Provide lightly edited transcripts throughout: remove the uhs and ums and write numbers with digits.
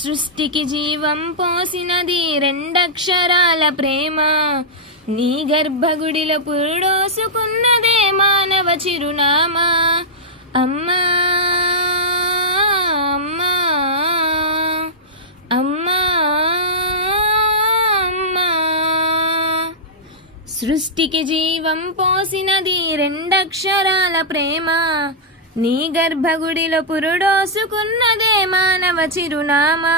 సృష్టికి జీవం పోసినది రెండక్షరాల ప్రేమ, నీ గర్భగుడిలో పురుడోసుకున్నదే మానవ చిరునామా. అమ్మా అమ్మా అమ్మా అమ్మా, సృష్టికి జీవం పోసినది రెండక్షరాల ప్రేమ, నీ గర్భగుడిలో పురుడోసుకున్నదే మానవ చిరునామా.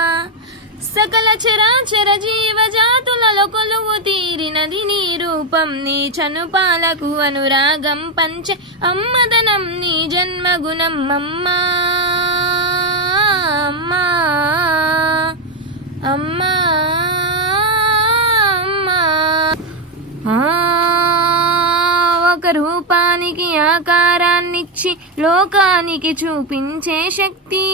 సకల చరాచర జీవజాతులలో కొలువు తీరినది నీ రూపం, నీ చనుపాలకు అనురాగం పంచే అమ్మదనం నీ జన్మగుణం. అమ్మా అమ్మా అమ్మా అమ్మా, ఒక రూపానికి ఆకారాన్నిచ్చి లోకానికి చూపించే శక్తి,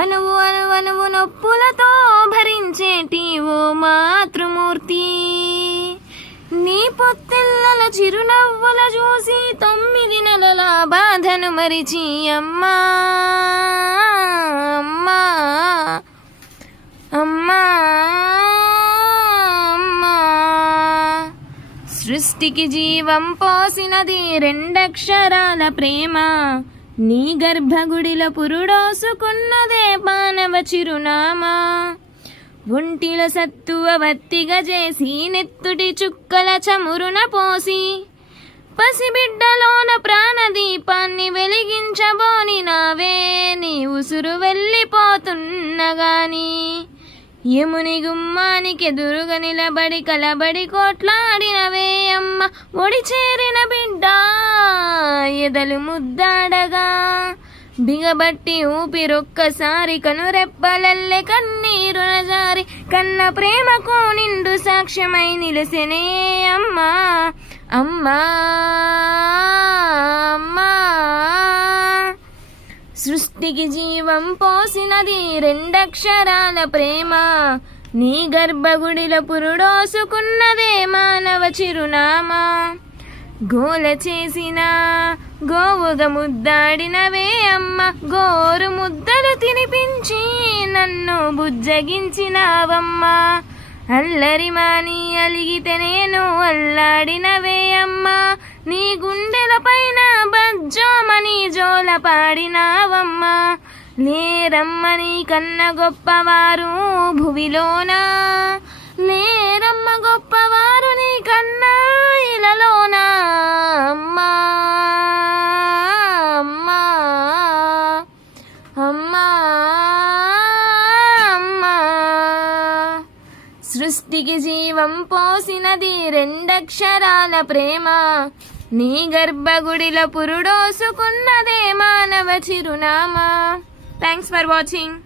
అనువు అనువనువు నొప్పులతో భరించేటి ఓ మాతృమూర్తి, నీ పొత్తిళ్ళల చిరునవ్వుల చూసి 9 నెలల బాధను మరిచి అమ్మా అమ్మా అమ్మా అమ్మా, సృష్టికి జీవం పోసినది రెండక్షరాల ప్రేమ, నీ గర్భగుడిలో పురుడోసుకున్నదే మానవ చిరునామా. ఒంటిలో సత్తువ వత్తిగా చేసి నెత్తుటి చుక్కల చమురున పోసి పసిబిడ్డలోన ప్రాణదీపాన్ని వెలిగించబోని నావే, నీ ఉసురు వెళ్ళిపోతున్నగాని యముని గుమ్మానికి ఎదురుగా నిలబడి కలబడి కోట్లాడినవే అమ్మ. ఒడి చేరిన బిడ్డ ఎదలు ముద్దాడగా బిగబట్టి ఊపిరొక్కసారి కనురెప్పలల్లె కన్నీరున జారి కన్న ప్రేమకు నిండు సాక్ష్యమై నిలిసెనే అమ్మా అమ్మా అమ్మా. సృష్టికి జీవం పోసినది రెండక్షరాల ప్రేమ, నీ గర్భగుడిలో పురుడోసుకున్నదే మానవ చిరునామా. గోల చేసిన గోవుగా ముద్దాడినవే అమ్మ, గోరు ముద్దలు తినిపించి నన్ను బుజ్జగించినావమ్మా. అల్లరి మాని అలిగితే నేను అల్లాడినవే అమ్మా, నీ గుండెల పైన బజ్జోమని జోల పాడినావమ్మా. లేరమ్మని కన్న గొప్పవారు భువిలోనా, లేరమ్మ గొప్పవారు నీ కన్నా ఇలలోనా. అమ్మా అమ్మా అమ్మా అమ్మా, సృష్టికి జీవం పోసినది రెండక్షరాల ప్రేమ, నీ గర్భగుడిలో పురుడోసుకున్నదే మానవ చిరునామా. Thanks for watching.